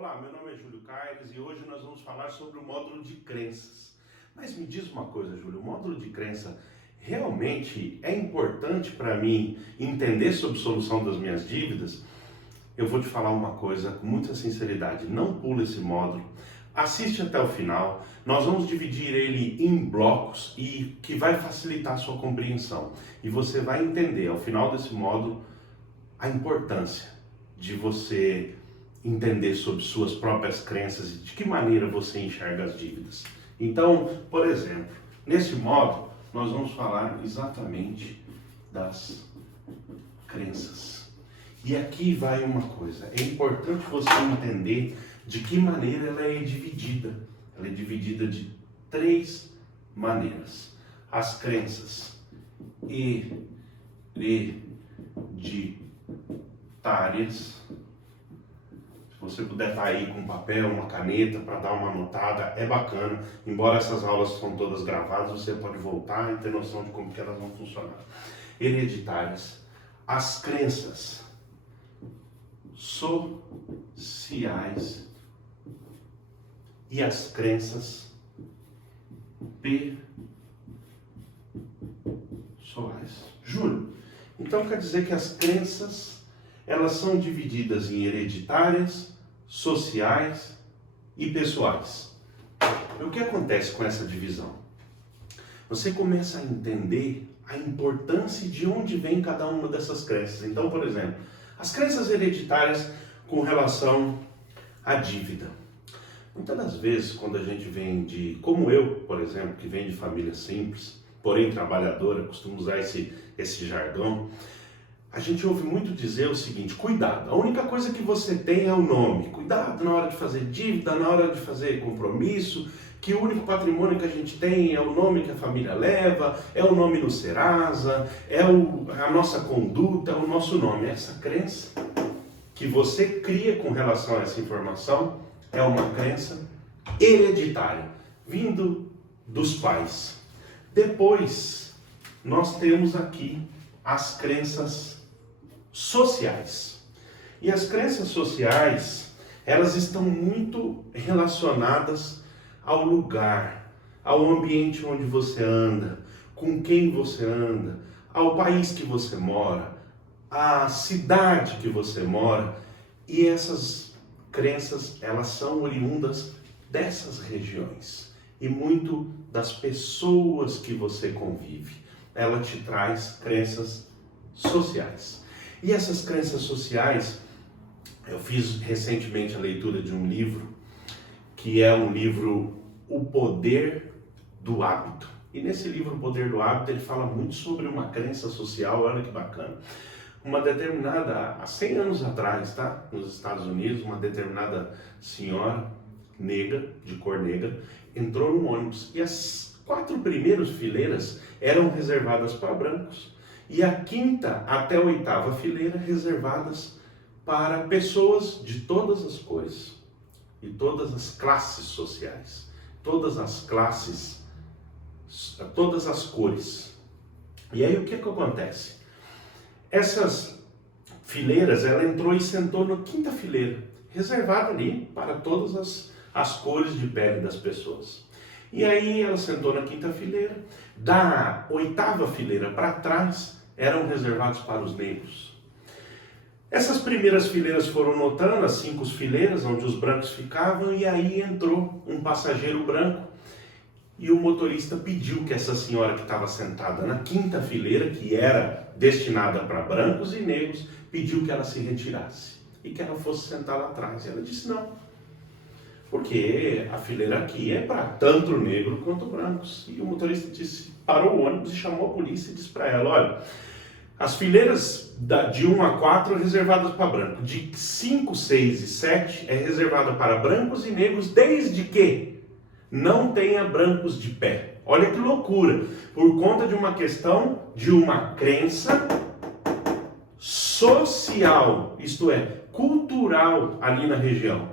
Olá, meu nome é Júlio Caires e hoje nós vamos falar sobre o módulo de crenças. Mas me diz uma coisa, Júlio, o módulo de crença realmente é importante para mim entender sobre solução das minhas dívidas? Eu vou te falar uma coisa com muita sinceridade, não pula esse módulo, assiste até o final, nós vamos dividir ele em blocos e que vai facilitar a sua compreensão. E você vai entender ao final desse módulo a importância de você entender sobre suas próprias crenças e de que maneira você enxerga as dívidas. Então, por exemplo, nesse módulo nós vamos falar exatamente das crenças. E aqui vai uma coisa, é importante você entender de que maneira ela é dividida. Ela é dividida de três maneiras. As crenças hereditárias. Se você puder estar aí com papel, uma caneta para dar uma anotada, é bacana. Embora essas aulas são todas gravadas, você pode voltar e ter noção de como que elas vão funcionar. Hereditárias. As crenças sociais e as crenças pessoais. Júlio, então quer dizer que as crenças elas são divididas em hereditárias, sociais e pessoais. E o que acontece com essa divisão? Você começa a entender a importância de onde vem cada uma dessas crenças. Então, por exemplo, as crenças hereditárias com relação à dívida. Muitas das vezes, quando a gente vem de, como eu, por exemplo, que vem de família simples, porém trabalhadora, costumo usar esse jargão, a gente ouve muito dizer o seguinte: cuidado, a única coisa que você tem é o nome. Cuidado na hora de fazer dívida, na hora de fazer compromisso, que o único patrimônio que a gente tem é o nome que a família leva, é o nome no Serasa, é a nossa conduta, é o nosso nome. Essa crença que você cria com relação a essa informação é uma crença hereditária, vindo dos pais. Depois, nós temos aqui as crenças sociais. E as crenças sociais, elas estão muito relacionadas ao lugar, ao ambiente onde você anda, com quem você anda, ao país que você mora, à cidade que você mora. E essas crenças, elas são oriundas dessas regiões e muito das pessoas que você convive. Ela te traz crenças sociais. E essas crenças sociais, eu fiz recentemente a leitura de um livro, que é um livro O Poder do Hábito. E nesse livro, O Poder do Hábito, ele fala muito sobre uma crença social, olha que bacana. Uma determinada, há 100 anos atrás, tá? Nos Estados Unidos, uma determinada senhora negra, de cor negra, entrou num ônibus e as 4 primeiras fileiras eram reservadas para brancos e a 5ª até a 8ª fileira reservadas para pessoas de todas as cores e todas as classes sociais, todas as classes, todas as cores. E aí o que acontece? Essas fileiras, ela entrou e sentou na 5ª fileira, reservada ali para todas as cores de pele das pessoas. E aí ela sentou na 5ª fileira, da 8ª fileira para trás eram reservados para os negros. Essas primeiras fileiras foram notando, as 5 fileiras onde os brancos ficavam, e aí entrou um passageiro branco e o motorista pediu que essa senhora que estava sentada na 5ª fileira, que era destinada para brancos e negros, pediu que ela se retirasse e que ela fosse sentar lá atrás. E ela disse não, porque a fileira aqui é para tanto negro quanto brancos. E o motorista parou o ônibus e chamou a polícia e disse para ela: olha, as fileiras de 1 a 4 é reservadas para branco, de 5, 6 e 7 é reservada para brancos e negros, desde que não tenha brancos de pé. Olha que loucura, por conta de uma questão de uma crença social, isto é, cultural ali na região.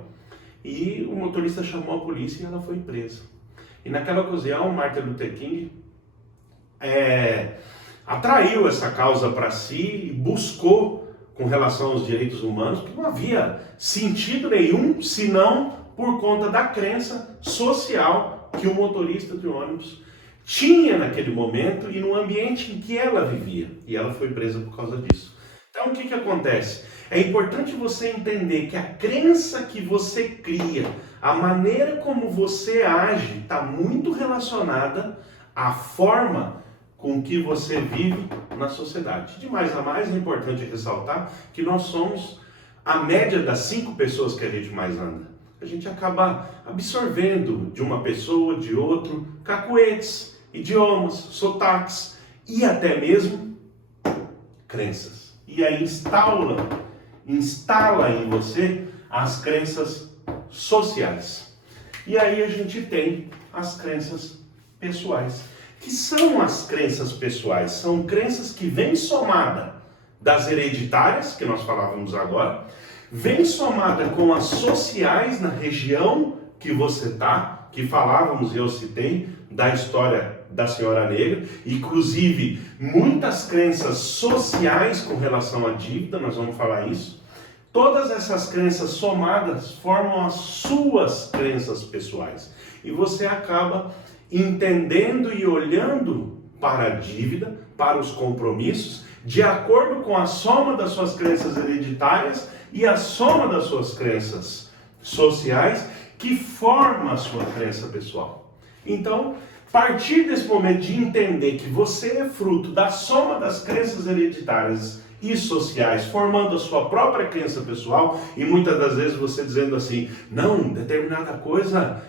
E o motorista chamou a polícia e ela foi presa. E naquela ocasião, Martin Luther King atraiu essa causa para si e buscou com relação aos direitos humanos, que não havia sentido nenhum, senão por conta da crença social que o motorista de ônibus tinha naquele momento e no ambiente em que ela vivia. E ela foi presa por causa disso. Então o que acontece? É importante você entender que a crença que você cria, a maneira como você age, está muito relacionada à forma com que você vive na sociedade. De mais a mais, é importante ressaltar que nós somos a média das 5 pessoas que a gente mais anda. A gente acaba absorvendo de uma pessoa, de outro, cacuetes, idiomas, sotaques e até mesmo crenças. E aí instala em você as crenças sociais. E aí a gente tem as crenças pessoais. Que são as crenças pessoais? São crenças que vêm somada das hereditárias, que nós falávamos agora, vem somada com as sociais na região que você está, que falávamos e eu citei, da história da Senhora Negra, inclusive muitas crenças sociais com relação à dívida, nós vamos falar isso. Todas essas crenças somadas formam as suas crenças pessoais. E você acaba entendendo e olhando para a dívida, para os compromissos, de acordo com a soma das suas crenças hereditárias e a soma das suas crenças sociais, que forma a sua crença pessoal. Então, a partir desse momento de entender que você é fruto da soma das crenças hereditárias e sociais, formando a sua própria crença pessoal, e muitas das vezes você dizendo assim, não, determinada coisa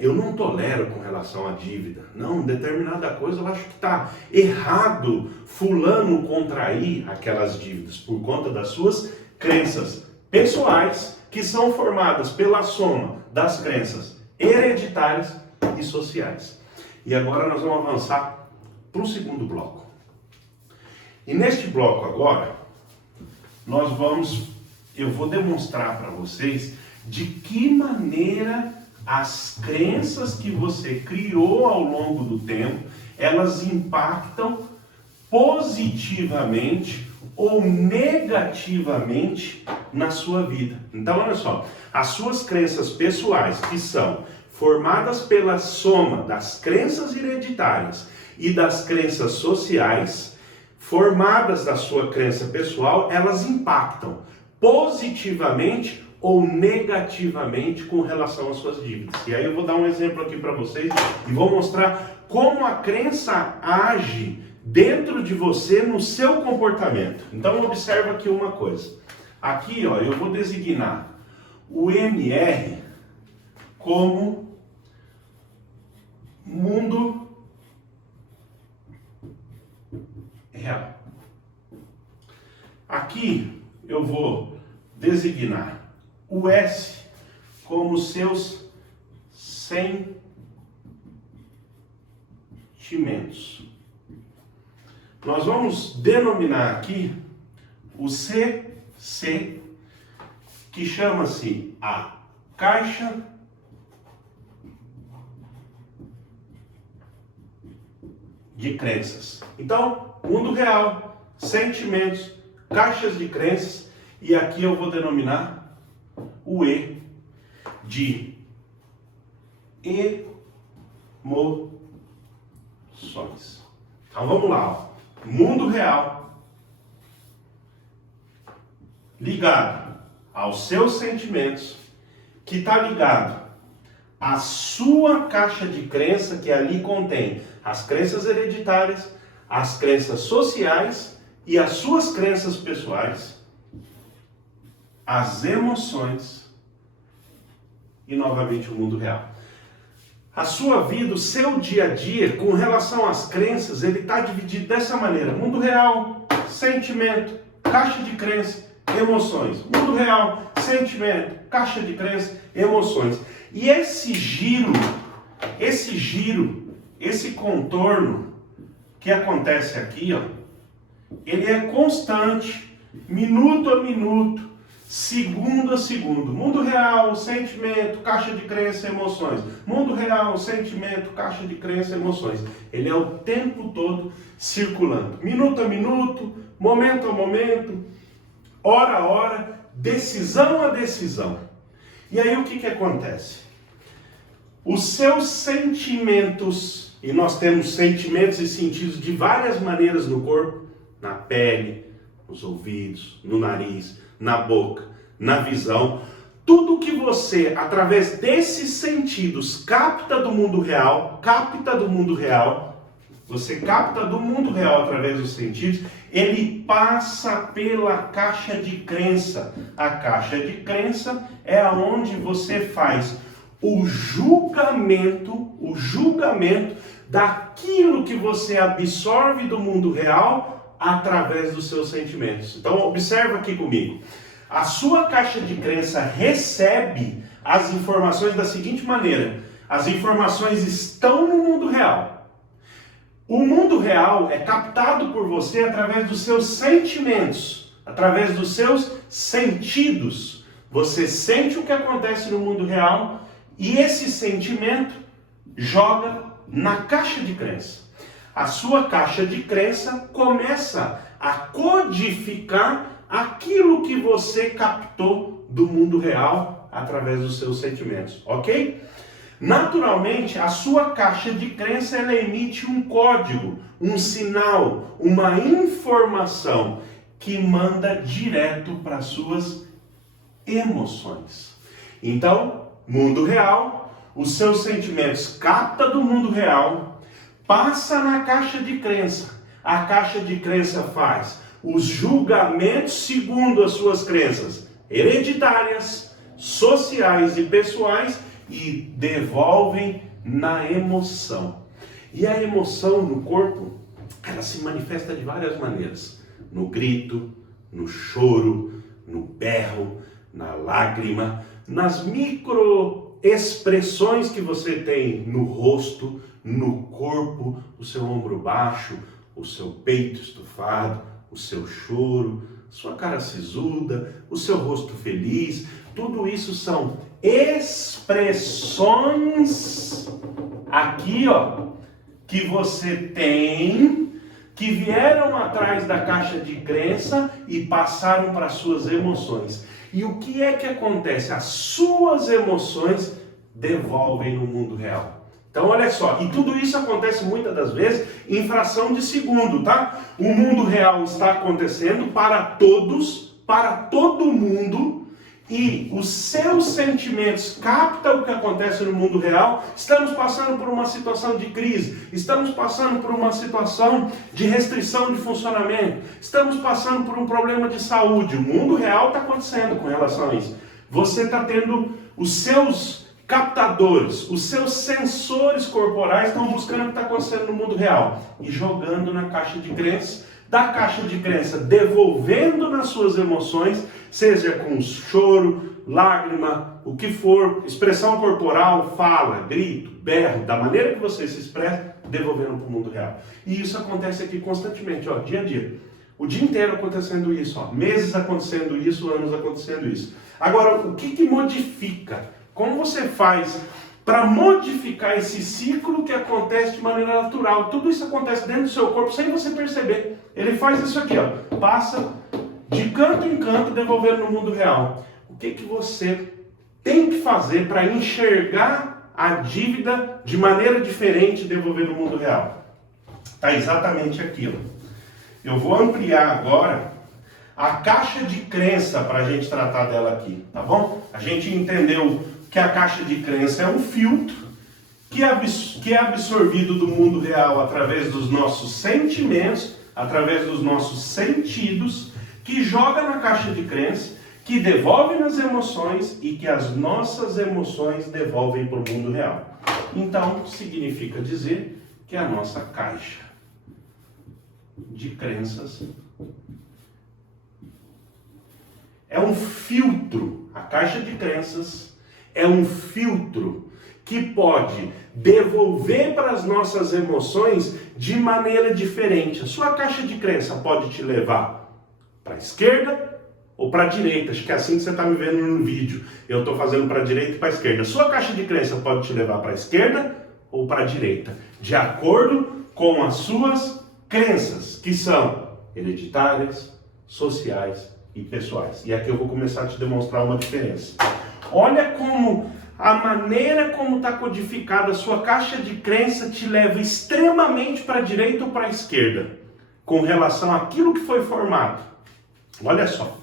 eu não tolero com relação à dívida, não, determinada coisa eu acho que está errado fulano contrair aquelas dívidas, por conta das suas crenças pessoais, que são formadas pela soma das crenças hereditárias e sociais. E agora nós vamos avançar para o segundo bloco. E neste bloco agora, eu vou demonstrar para vocês de que maneira as crenças que você criou ao longo do tempo, elas impactam positivamente ou negativamente na sua vida. Então, olha só, as suas crenças pessoais, que são formadas pela soma das crenças hereditárias e das crenças sociais, formadas da sua crença pessoal, elas impactam positivamente ou negativamente com relação às suas dívidas. E aí eu vou dar um exemplo aqui para vocês e vou mostrar como a crença age dentro de você no seu comportamento. Então observa aqui uma coisa. Aqui, ó, eu vou designar o MR como mundo real. Aqui eu vou designar o S como seus sentimentos. Nós vamos denominar aqui o CC, que chama-se a caixa de crenças. Então, mundo real, sentimentos, caixas de crenças, e aqui eu vou denominar o E de emoções. Então vamos lá, ó. Mundo real ligado aos seus sentimentos, que está ligado à sua caixa de crença, que ali contém as crenças hereditárias, as crenças sociais e as suas crenças pessoais, as emoções e novamente o mundo real. A sua vida, o seu dia a dia, com relação às crenças, ele está dividido dessa maneira: mundo real, sentimento, caixa de crença, emoções. Mundo real, sentimento, caixa de crença, emoções. E esse giro, esse contorno que acontece aqui, ó, ele é constante, minuto a minuto, segundo a segundo. Mundo real, sentimento, caixa de crença, emoções. Mundo real, sentimento, caixa de crença, emoções. Ele é o tempo todo circulando. Minuto a minuto, momento a momento, hora a hora, decisão a decisão. E aí o que acontece? Os seus sentimentos, e nós temos sentimentos e sentidos de várias maneiras no corpo, na pele, nos ouvidos, no nariz, na boca, na visão. Tudo que você, através desses sentidos, capta do mundo real, você capta do mundo real através dos sentidos, ele passa pela caixa de crença. A caixa de crença é onde você faz o julgamento daquilo que você absorve do mundo real através dos seus sentimentos. Então observa aqui comigo. A sua caixa de crença recebe as informações da seguinte maneira: as informações estão no mundo real. O mundo real é captado por você através dos seus sentimentos, através dos seus sentidos. Você sente o que acontece no mundo real e esse sentimento joga na caixa de crença. A sua caixa de crença começa a codificar aquilo que você captou do mundo real através dos seus sentimentos, ok? Naturalmente, a sua caixa de crença ela emite um código, um sinal, uma informação que manda direto para as suas emoções. Então, mundo real, os seus sentimentos capta do mundo real, passa na caixa de crença. A caixa de crença faz os julgamentos segundo as suas crenças hereditárias, sociais e pessoais e devolvem na emoção. E a emoção no corpo, ela se manifesta de várias maneiras. No grito, no choro, no berro, na lágrima, nas microexpressões que você tem no rosto, no corpo, o seu ombro baixo, o seu peito estufado, o seu choro, sua cara sisuda, o seu rosto feliz. Tudo isso são expressões aqui, que você tem, que vieram atrás da caixa de crença e passaram para as suas emoções. E o que é que acontece? As suas emoções devolvem no mundo real. Então olha só, e tudo isso acontece muitas das vezes em fração de segundo, tá? O mundo real está acontecendo para todos, para todo mundo, e os seus sentimentos captam o que acontece no mundo real. Estamos passando por uma situação de crise, estamos passando por uma situação de restrição de funcionamento, estamos passando por um problema de saúde. O mundo real está acontecendo com relação a isso. Você está tendo os seus captadores, os seus sensores corporais estão buscando o que está acontecendo no mundo real e jogando na caixa de crença, da caixa de crença devolvendo nas suas emoções, seja com choro, lágrima, o que for, expressão corporal, fala, grito, berro, da maneira que você se expressa, devolvendo para o mundo real. E isso acontece aqui constantemente, dia a dia. O dia inteiro acontecendo isso, meses acontecendo isso, anos acontecendo isso. Agora, o que modifica? Como você faz para modificar esse ciclo que acontece de maneira natural? Tudo isso acontece dentro do seu corpo sem você perceber. Ele faz isso aqui, passa de canto em canto devolvendo no mundo real. O que você tem que fazer para enxergar a dívida de maneira diferente e devolver no mundo real? Está exatamente aqui. Eu vou ampliar agora a caixa de crença para a gente tratar dela aqui, tá bom? A gente entendeu que a caixa de crença é um filtro que é absorvido do mundo real através dos nossos sentimentos, através dos nossos sentidos, que joga na caixa de crença, que devolve nas emoções e que as nossas emoções devolvem para o mundo real. Então, significa dizer que a nossa caixa de crenças é um filtro. A caixa de crenças é um filtro que pode devolver para as nossas emoções de maneira diferente. A sua caixa de crença pode te levar para a esquerda ou para a direita. Acho que é assim que você está me vendo no vídeo. Eu estou fazendo para a direita e para a esquerda. A sua caixa de crença pode te levar para a esquerda ou para a direita, de acordo com as suas crenças, que são hereditárias, sociais e pessoais. E aqui eu vou começar a te demonstrar uma diferença. Olha como a maneira como está codificada a sua caixa de crença te leva extremamente para a direita ou para a esquerda, com relação àquilo que foi formado. Olha só,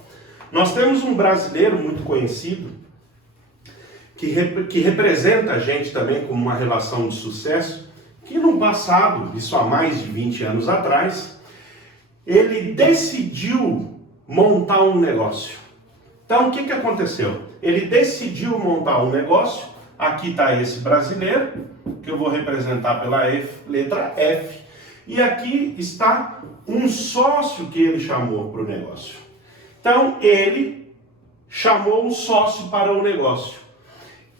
nós temos um brasileiro muito conhecido, que representa a gente também como uma relação de sucesso, que no passado, isso há mais de 20 anos atrás, ele decidiu montar um negócio. Então, o que aconteceu? Ele decidiu montar um negócio. Aqui está esse brasileiro, que eu vou representar pela letra F. E aqui está um sócio que ele chamou para o negócio. Então, ele chamou um sócio para o negócio.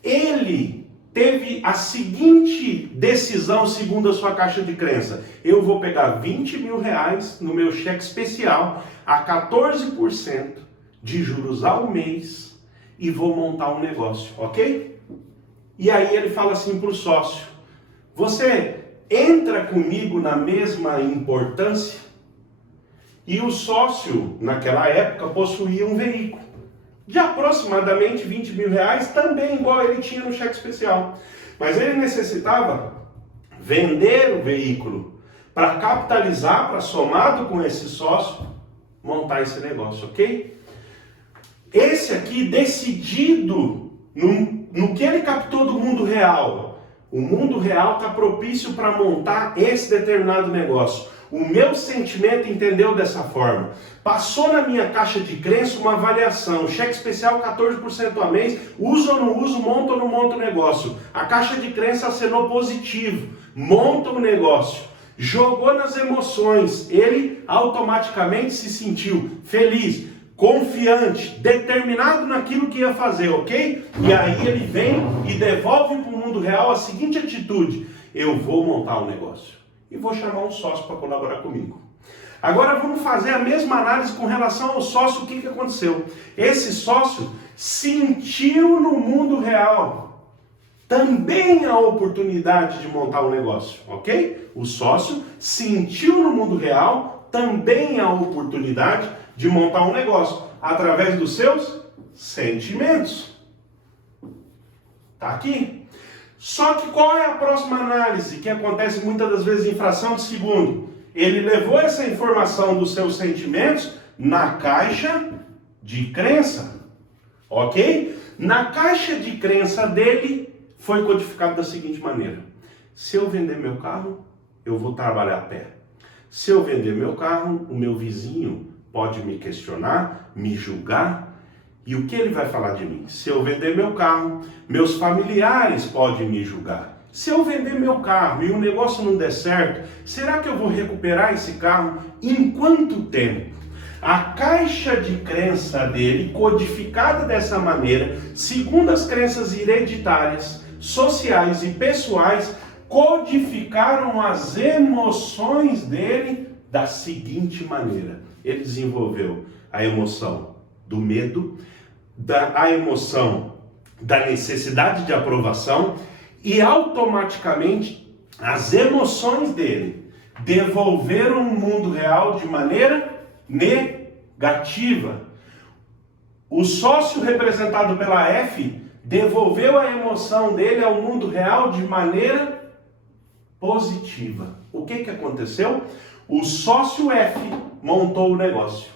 Ele teve a seguinte decisão segundo a sua caixa de crença. Eu vou pegar 20 mil reais no meu cheque especial a 14% de juros ao mês e vou montar um negócio, ok? E aí ele fala assim para o sócio: você entra comigo na mesma importância? E o sócio, naquela época, possuía um veículo de aproximadamente 20 mil reais, também igual ele tinha no cheque especial. Mas ele necessitava vender o veículo para capitalizar, para somado com esse sócio, montar esse negócio, ok? Esse aqui, decidido no que ele captou do mundo real. O mundo real está propício para montar esse determinado negócio. O meu sentimento entendeu dessa forma. Passou na minha caixa de crença uma avaliação. Cheque especial 14% a mês. Uso ou não uso, monta ou não monta o negócio. A caixa de crença acenou positivo. Monta o negócio. Jogou nas emoções. Ele automaticamente se sentiu feliz, confiante, determinado naquilo que ia fazer, ok? E aí ele vem e devolve para o mundo real a seguinte atitude: eu vou montar um negócio e vou chamar um sócio para colaborar comigo. Agora vamos fazer a mesma análise com relação ao sócio. O que aconteceu? Esse sócio sentiu no mundo real também a oportunidade de montar um negócio, ok? O sócio sentiu no mundo real também a oportunidade de montar um negócio, através dos seus sentimentos. Tá aqui. Só que qual é a próxima análise, que acontece muitas das vezes em fração de segundo? Ele levou essa informação dos seus sentimentos na caixa de crença, ok? Na caixa de crença dele foi codificado da seguinte maneira: se eu vender meu carro, eu vou trabalhar a pé. Se eu vender meu carro, o meu vizinho pode me questionar, me julgar. E o que ele vai falar de mim? Se eu vender meu carro, meus familiares podem me julgar. Se eu vender meu carro e o negócio não der certo, será que eu vou recuperar esse carro em quanto tempo? A caixa de crença dele, codificada dessa maneira, segundo as crenças hereditárias, sociais e pessoais, codificaram as emoções dele da seguinte maneira: ele desenvolveu a emoção do medo, a emoção da necessidade de aprovação, e automaticamente as emoções dele devolveram o mundo real de maneira negativa. O sócio representado pela F devolveu a emoção dele ao mundo real de maneira positiva. O que aconteceu? O sócio F montou o negócio.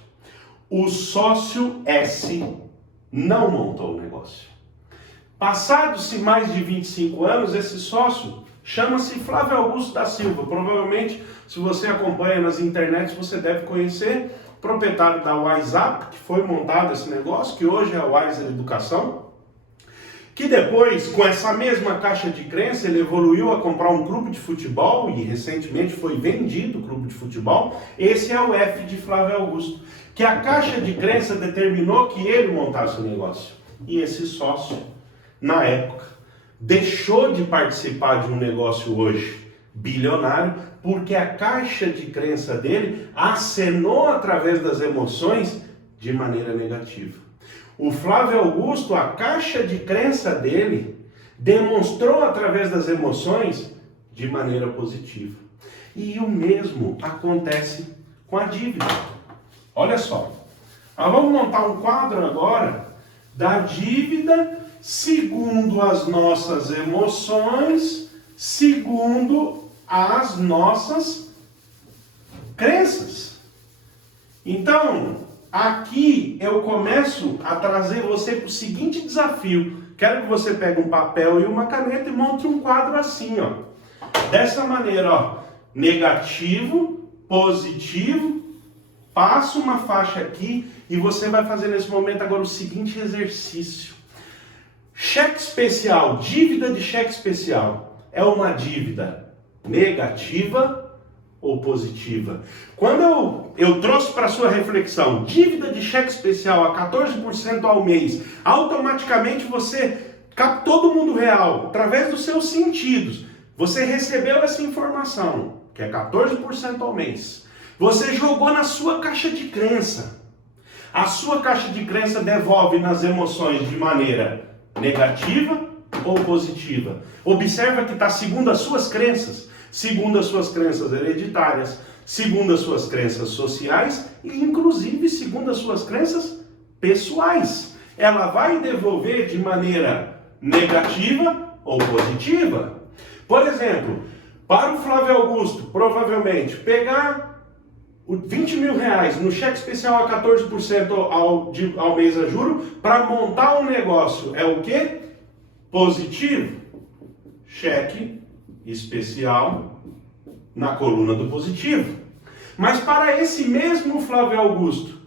O sócio S não montou o negócio. Passados-se mais de 25 anos, esse sócio chama-se Flávio Augusto da Silva. Provavelmente, se você acompanha nas internets, você deve conhecer, proprietário da WhatsApp, que foi montado esse negócio, que hoje é a Wiser Educação, que depois, com essa mesma caixa de crença, ele evoluiu a comprar um clube de futebol e recentemente foi vendido o clube de futebol. Esse é o F de Flávio Augusto, que a caixa de crença determinou que ele montasse o negócio. E esse sócio, na época, deixou de participar de um negócio hoje bilionário, porque a caixa de crença dele acenou através das emoções de maneira negativa. O Flávio Augusto, a caixa de crença dele, demonstrou através das emoções de maneira positiva. E o mesmo acontece com a dívida. Olha só, Nós vamos montar um quadro agora da dívida segundo as nossas emoções, segundo as nossas crenças. Então, aqui eu começo a trazer você para o seguinte desafio. Quero que você pegue um papel e uma caneta e monte um quadro assim, ó. Dessa maneira, ó. Negativo, positivo. Passa uma faixa aqui e você vai fazer nesse momento agora o seguinte exercício. Cheque especial, dívida de cheque especial. É uma dívida negativa ou positiva? Quando eu trouxe para sua reflexão dívida de cheque especial a 14% ao mês, automaticamente você captou do mundo real, através dos seus sentidos. Você recebeu essa informação, que é 14% ao mês. Você jogou na sua caixa de crença. A sua caixa de crença devolve nas emoções de maneira negativa ou positiva. Observa que está segundo as suas crenças. Segundo as suas crenças hereditárias, segundo as suas crenças sociais e inclusive segundo as suas crenças pessoais. Ela vai devolver de maneira negativa ou positiva. Por exemplo, para o Flávio Augusto, provavelmente, pegar 20 mil reais no cheque especial a 14% ao mês a juro para montar um negócio é o quê? Positivo. Cheque especial na coluna do positivo. Mas para esse mesmo Flávio Augusto,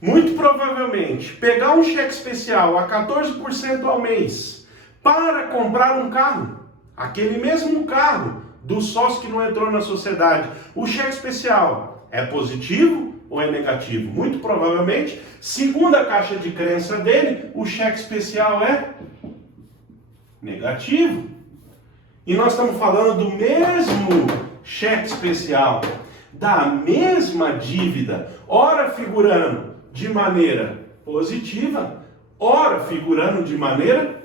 muito provavelmente, pegar um cheque especial a 14% ao mês para comprar um carro, aquele mesmo carro do sócio que não entrou na sociedade, o cheque especial é positivo ou é negativo? Muito provavelmente, segundo a caixa de crença dele, o cheque especial é negativo. E nós estamos falando do mesmo cheque especial, da mesma dívida, ora figurando de maneira positiva, ora figurando de maneira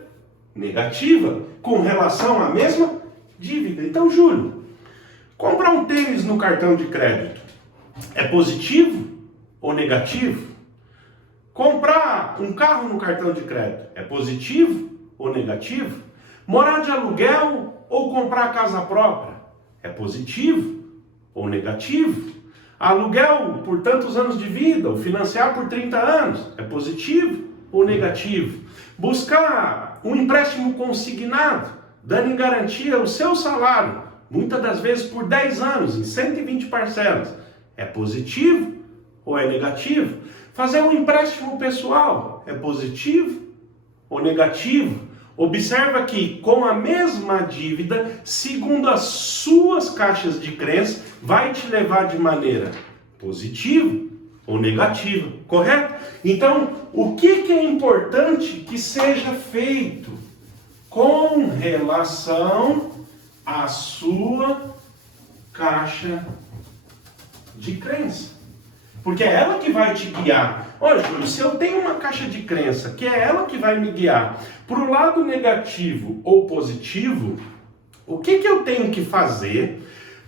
negativa, com relação à mesma dívida. Então, Júlio, comprar um tênis no cartão de crédito é positivo ou negativo? Comprar um carro no cartão de crédito é positivo ou negativo? Morar de aluguel ou comprar casa própria é positivo ou negativo? Aluguel por tantos anos de vida ou financiar por 30 anos é positivo ou negativo? Buscar um empréstimo consignado, dando em garantia o seu salário, muitas das vezes por 10 anos, em 120 parcelas, é positivo ou é negativo? Fazer um empréstimo pessoal é positivo ou negativo? Observa que com a mesma dívida, segundo as suas caixas de crença, vai te levar de maneira positiva ou negativa, correto? Então, o que é importante que seja feito com relação à sua caixa de crença? Porque é ela que vai te guiar. Olha, Júlio, se eu tenho uma caixa de crença, que é ela que vai me guiar para o lado negativo ou positivo, o que eu tenho que fazer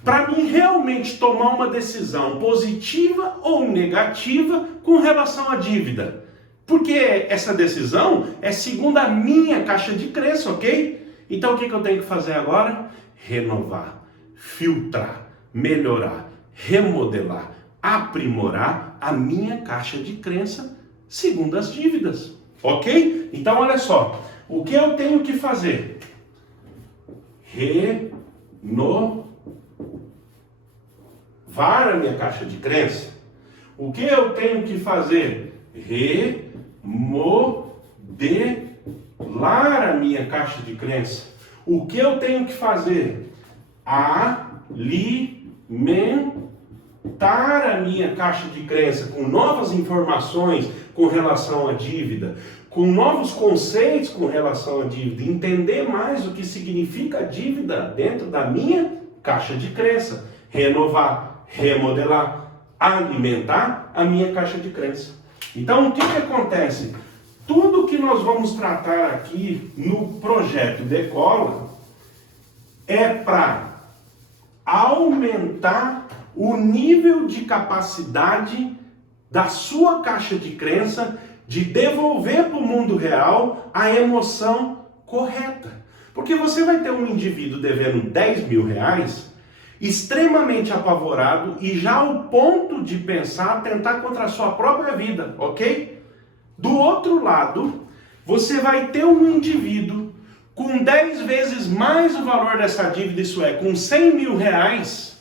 para mim realmente tomar uma decisão positiva ou negativa com relação à dívida? Porque essa decisão é segundo a minha caixa de crença, ok? Então o que eu tenho que fazer agora? Renovar, filtrar, melhorar, remodelar, aprimorar a minha caixa de crença segundo as dívidas, ok? Então olha só, o que eu tenho que fazer? Renovar a minha caixa de crença. O que eu tenho que fazer? Remodelar a minha caixa de crença. O que eu tenho que fazer? Alimentar a minha caixa de crença com novas informações com relação à dívida, com novos conceitos com relação à dívida, entender mais o que significa a dívida dentro da minha caixa de crença, renovar, remodelar, alimentar a minha caixa de crença. Então, o que acontece? Tudo que nós vamos tratar aqui no projeto Decola é para aumentar o nível de capacidade da sua caixa de crença de devolver para o mundo real a emoção correta. Porque você vai ter um indivíduo devendo 10 mil reais, extremamente apavorado e já ao ponto de pensar, tentar contra a sua própria vida, ok? Do outro lado, você vai ter um indivíduo com 10 vezes mais o valor dessa dívida, isso é, com 100 mil reais,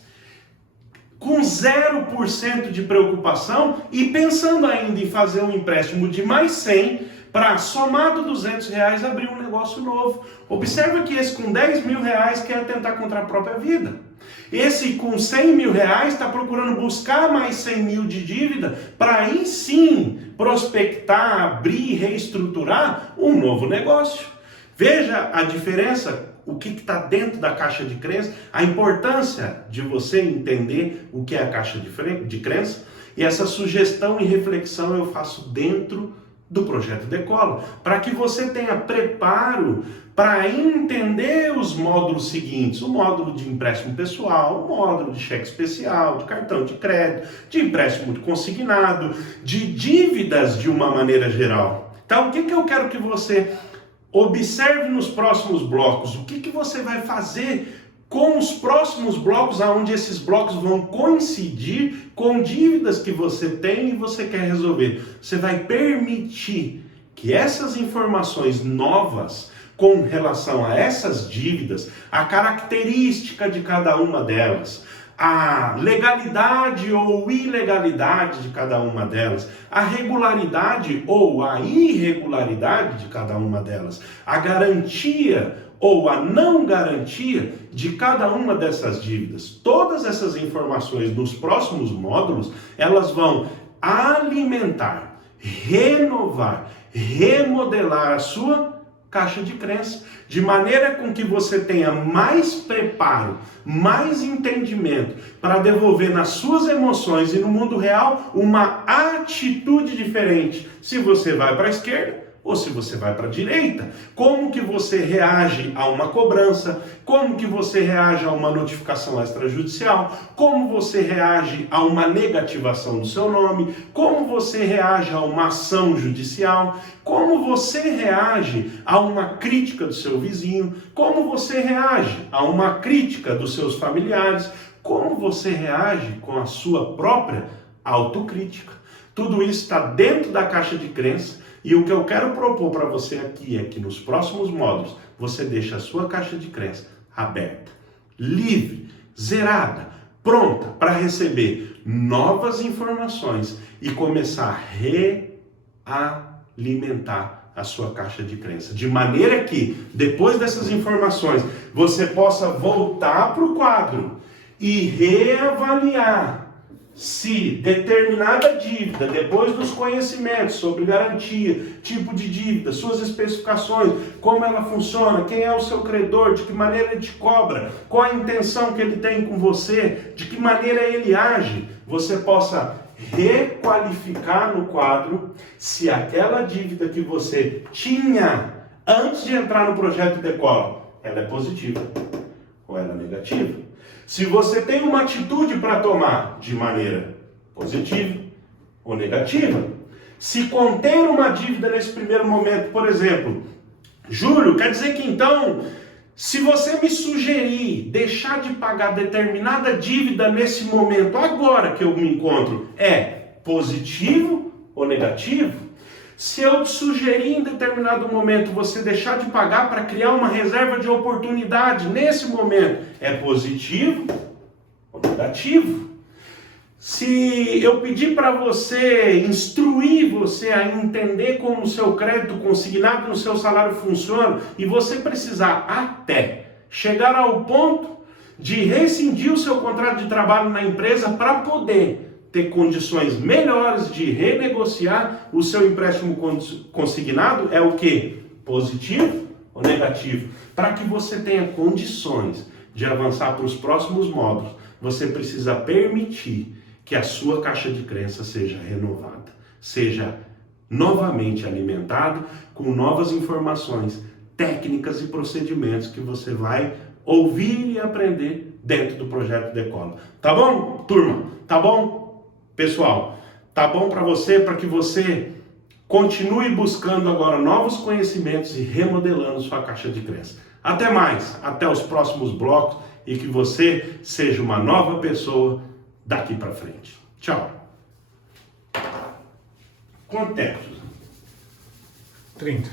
com 0% de preocupação e pensando ainda em fazer um empréstimo de mais 100 para, somado 200 reais, abrir um negócio novo. Observa que esse com 10 mil reais quer tentar contra a própria vida. Esse com 100 mil reais está procurando buscar mais 100 mil de dívida para aí sim prospectar, abrir, reestruturar um novo negócio. Veja a diferença, o que está dentro da caixa de crença, a importância de você entender o que é a caixa de crença, e essa sugestão e reflexão eu faço dentro do Projeto Decola, para que você tenha preparo para entender os módulos seguintes: o módulo de empréstimo pessoal, o módulo de cheque especial, de cartão de crédito, de empréstimo consignado, de dívidas de uma maneira geral. Então, o que eu quero que você observe nos próximos blocos? O que você vai fazer com os próximos blocos, onde esses blocos vão coincidir com dívidas que você tem e você quer resolver? Você vai permitir que essas informações novas com relação a essas dívidas, a característica de cada uma delas, a legalidade ou ilegalidade de cada uma delas, a regularidade ou a irregularidade de cada uma delas, a garantia ou a não garantia de cada uma dessas dívidas. Todas essas informações nos próximos módulos, elas vão alimentar, renovar, remodelar a sua caixa de crença, de maneira com que você tenha mais preparo, mais entendimento para devolver nas suas emoções e no mundo real uma atitude diferente. Se você vai para a esquerda ou se você vai para a direita, como que você reage a uma cobrança, como que você reage a uma notificação extrajudicial, como você reage a uma negativação do seu nome, como você reage a uma ação judicial, como você reage a uma crítica do seu vizinho, como você reage a uma crítica dos seus familiares, como você reage com a sua própria autocrítica. Tudo isso está dentro da caixa de crença. E o que eu quero propor para você aqui é que nos próximos módulos você deixe a sua caixa de crença aberta, livre, zerada, pronta para receber novas informações e começar a realimentar a sua caixa de crença. De maneira que, depois dessas informações, você possa voltar para o quadro e reavaliar se determinada dívida, depois dos conhecimentos sobre garantia, tipo de dívida, suas especificações, como ela funciona, quem é o seu credor, de que maneira ele te cobra, qual a intenção que ele tem com você, de que maneira ele age, você possa requalificar no quadro se aquela dívida que você tinha antes de entrar no Projeto Decola, ela é positiva ou ela é negativa. Se você tem uma atitude para tomar de maneira positiva ou negativa, se conter uma dívida nesse primeiro momento, por exemplo, Júlio, quer dizer que então, se você me sugerir deixar de pagar determinada dívida nesse momento, agora que eu me encontro, é positivo ou negativo? Se eu te sugerir em determinado momento você deixar de pagar para criar uma reserva de oportunidade nesse momento, é positivo ou negativo? Se eu pedir para você, instruir você a entender como o seu crédito consignado no seu salário funciona e você precisar até chegar ao ponto de rescindir o seu contrato de trabalho na empresa para poder ter condições melhores de renegociar o seu empréstimo consignado, é o que? Positivo ou negativo? Para que você tenha condições de avançar para os próximos módulos, você precisa permitir que a sua caixa de crença seja renovada, seja novamente alimentado com novas informações, técnicas e procedimentos que você vai ouvir e aprender dentro do Projeto Decola. Tá bom, turma? Tá bom? Pessoal, Tá bom para você, para que você continue buscando agora novos conhecimentos e remodelando sua caixa de crença. Até mais, até os próximos blocos e que você seja uma nova pessoa daqui para frente. Tchau. Quanto tempo? 30.